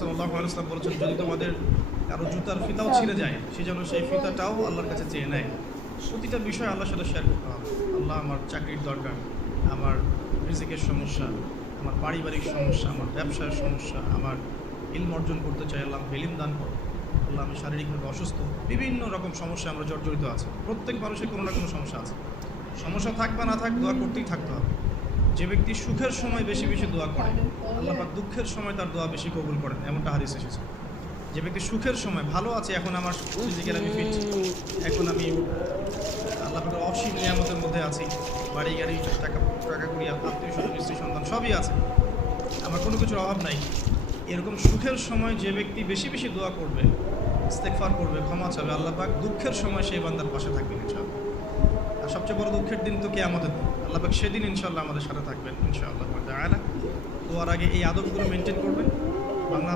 সাল্লাল্লাহু আলাইহি ওয়াসাল্লাম বলেছেন, যদি তোমাদের কারো জুতার ফিতাও ছিঁড়ে যায়, সে যেন সেই ফিতাটাও আল্লাহর কাছে চেয়ে নেয়। প্রতিটা বিষয় আল্লাহর সাথে শেয়ার করতে হবে। আল্লাহ, আমার চাকরির দরকার, আমার রিজিকের সমস্যা, আমার পারিবারিক সমস্যা, আমার ব্যবসার সমস্যা, আমার ইলম অর্জন করতে চাই, আল্লাহ আমাকে ইলম দান করো। আল্লাহ, আমি শারীরিকভাবে অসুস্থ। বিভিন্ন রকম সমস্যা আমরা জর্জরিত আছে। প্রত্যেক মানুষের কোনো না কোনো সমস্যা আছে। সমস্যা থাক বা না থাক, দোয়া করতেই থাকতে হবে। যে ব্যক্তি সুখের সময় বেশি বেশি দোয়া করে, আল্লাহ পাক দুঃখের সময় তার দোয়া বেশি কবুল করেন, এমনটা হাদিস এসেছে। যে ব্যক্তি সুখের সময় ভালো আছে, এখন আমার ফিজিক্যাল আমি ফিট, এখন আমি আল্লাহ পাকের অসীম নিয়ামতের মধ্যে আছি, বাড়ি গাড়ি টাকা টাকা করি, আত্মীয় স্বজন স্ত্রী সন্তান সবই আছে, আমার কোনো কিছুর অভাব নাই। এরকম সুখের সময় যে ব্যক্তি বেশি বেশি দোয়া করবে, ইস্তেগফার করবে, ক্ষমা চাবে, আল্লাহ পাক দুঃখের সময় সেই বান্দার পাশে থাকবেন ইনশাআল্লাহ। আর সবচেয়ে বড় দুঃখের দিন তো কিয়ামতের দিন, আল্লাহ পাক সেদিন ইনশাআল্লাহ আমাদের সাথে থাকবেন ইনশাআল্লাহ তাআলা। দোয়ার আগে এই আদবগুলো মেনটেন করবেন। বাংলা